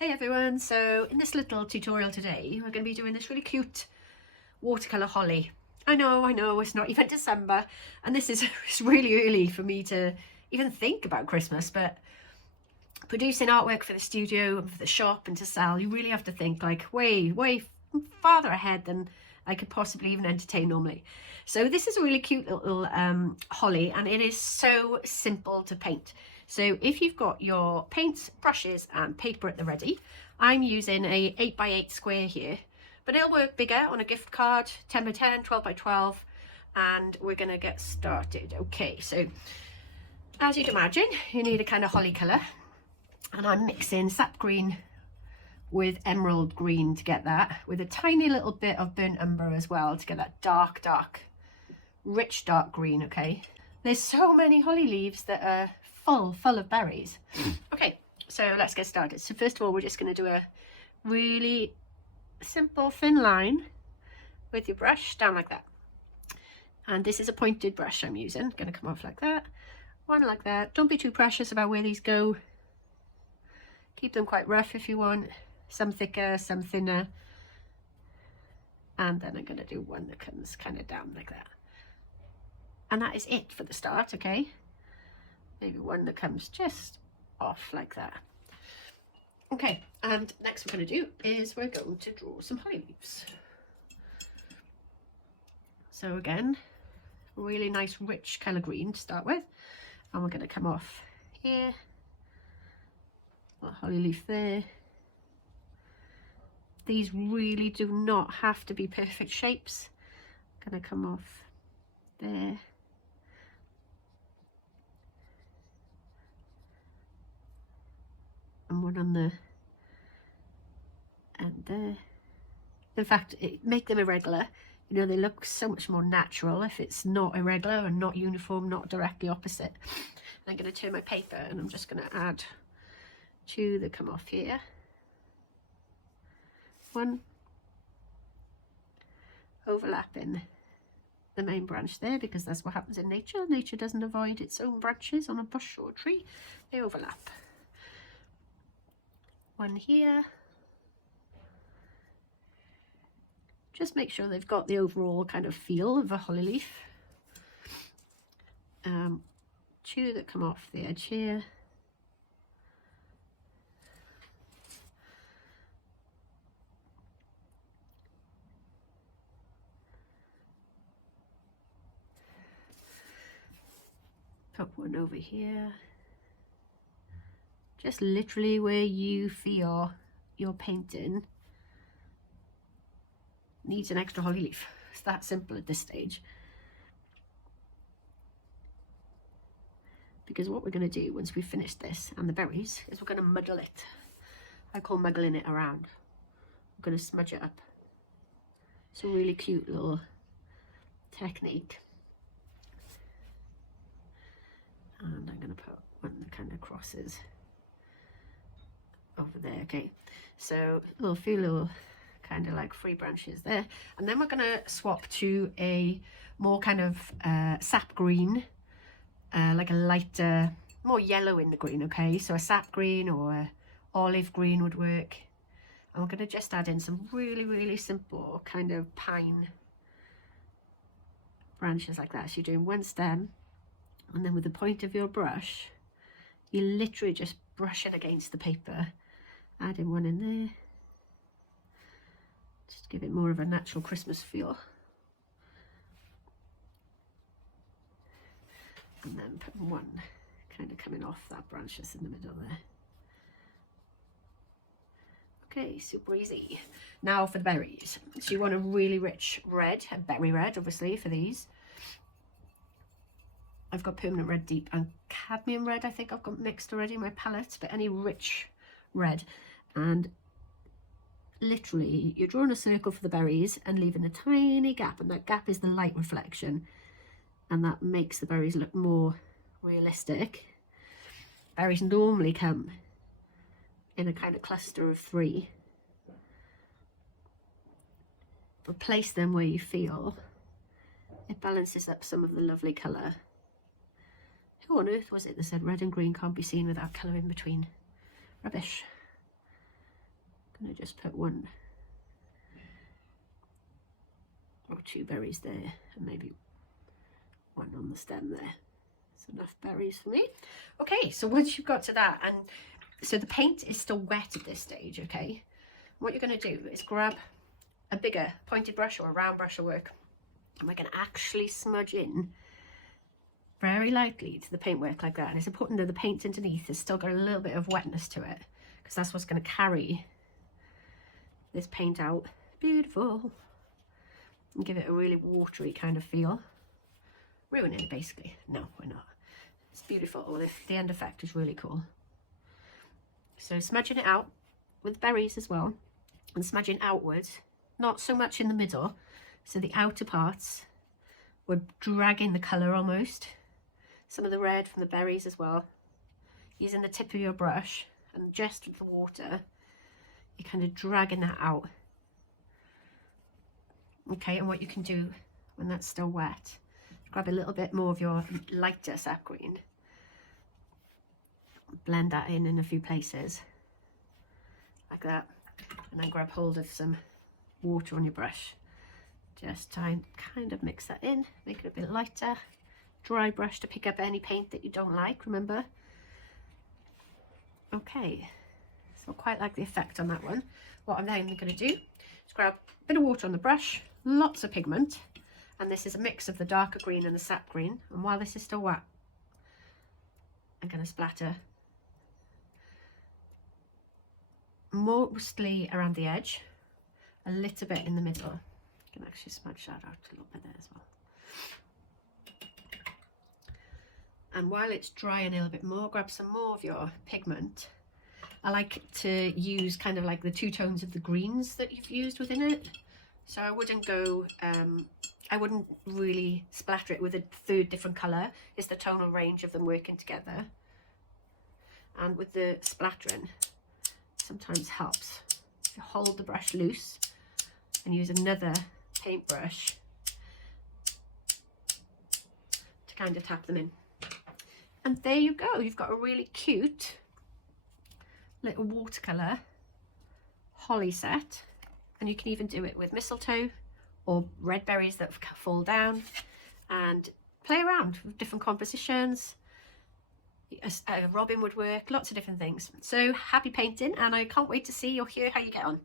Hey everyone, so in this little tutorial today we're going to be doing this really cute watercolour holly. I know, it's not even December and this is it's really early for me to even think about Christmas, but producing artwork for the studio and for the shop and to sell, you really have to think like way farther ahead than I could possibly even entertain normally. So this is a really cute little holly, and it is so simple to paint. So if you've got your paints, brushes and paper at the ready, I'm using a 8x8 square here, but it'll work bigger on a gift card, 10x10, 12x12, and we're going to get started. Okay, so as you'd imagine, you need a kind of holly colour, and I'm mixing sap green with emerald green to get that, with a tiny little bit of burnt umber as well to get that dark, rich dark green. Okay, there's so many holly leaves that are full of berries. Okay, so let's get started. So first of all, we're just going to do a really simple thin line with your brush down like that, and this is a pointed brush I'm using. Going to come off like that, one like that. Don't be too precious about where these go, keep them quite rough if you want, some thicker, some thinner, and then I'm going to do one that comes kind of down like that, and that is it for the start. Okay, maybe one that comes just off like that. Okay, and next we're going to do is we're going to draw some holly leaves. So again, really nice rich colour green to start with, and we're going to come off here, a holly leaf there. These really do not have to be perfect shapes. I'm going to come off there, and one on the end there. In fact, make them irregular. You know, they look so much more natural if it's not irregular and not uniform, not directly opposite. And I'm going to turn my paper, and I'm just going to add two that come off here. One overlapping the main branch there, because that's what happens in nature. Nature doesn't avoid its own branches on a bush or a tree. They overlap. One here. Just make sure they've got the overall kind of feel of a holly leaf. Two that come off the edge here. Put one over here. Just literally where you feel your painting needs an extra holly leaf. It's that simple at this stage. Because what we're going to do once we've finished this and the berries is we're going to muddle it. I call muggling it around. We're going to smudge it up. It's a really cute little technique. And I'm going to put one that kind of crosses over there. Okay, so a few little kind of like free branches there, and then we're going to swap to a more kind of sap green, like a lighter, more yellow in the green. Okay, so a sap green or a olive green would work, and we're going to just add in some really simple kind of pine branches like that. So you're doing one stem, and then with the point of your brush you literally just brush it against the paper, adding one in there, just give it more of a natural Christmas feel, and then put one kind of coming off that branch just in the middle there. Okay, super easy. Now for the berries. So you want a really rich red, a berry red obviously for these. I've got permanent red deep and cadmium red, I think I've got mixed already in my palette, but any rich red. And literally you're drawing a circle for the berries and leaving a tiny gap, and that gap is the light reflection, and that makes the berries look more realistic. Berries normally come in a kind of cluster of 3. But place them where you feel it balances up some of the lovely colour. Who on earth was it that said red and green can't be seen without colour in between? Rubbish. I'm going to just put 1 or 2 berries there, and maybe 1 on the stem there. That's enough berries for me. Okay, so once you've got to that, and so the paint is still wet at this stage, okay? What you're going to do is grab a bigger pointed brush or a round brush will work, and we're going to actually smudge in very lightly to the paintwork like that. And it's important that the paint underneath has still got a little bit of wetness to it, because that's what's going to carry this paint out. Beautiful. And give it a really watery kind of feel. Ruin it basically. No, we're not. It's beautiful. Well, the end effect is really cool. So smudging it out with berries as well, and smudging outwards, not so much in the middle, so the outer parts, we're dragging the colour almost. Some of the red from the berries as well. Using the tip of your brush and just with the water, you're kind of dragging that out. Okay, and what you can do when that's still wet, grab a little bit more of your lighter sap green, blend that in a few places, like that, and then grab hold of some water on your brush. Just try and kind of mix that in, make it a bit lighter. Dry brush to pick up any paint that you don't like, remember. Okay, so I quite like the effect on that one. What I'm then going to do is grab a bit of water on the brush, lots of pigment, and this is a mix of the darker green and the sap green, and while this is still wet, I'm going to splatter mostly around the edge, a little bit in the middle. You can actually smudge that out a little bit there as well. And while it's drying a little bit more, grab some more of your pigment. I like to use kind of like the 2 tones of the greens that you've used within it. So I wouldn't go, I wouldn't really splatter it with a 3rd different colour. It's the tonal range of them working together. And with the splattering, sometimes helps. If you hold the brush loose and use another paintbrush to kind of tap them in. And there you go, you've got a really cute little watercolour holly set, and you can even do it with mistletoe or red berries that fall down, and play around with different compositions. A robin would work, lots of different things. So happy painting, and I can't wait to see or hear how you get on.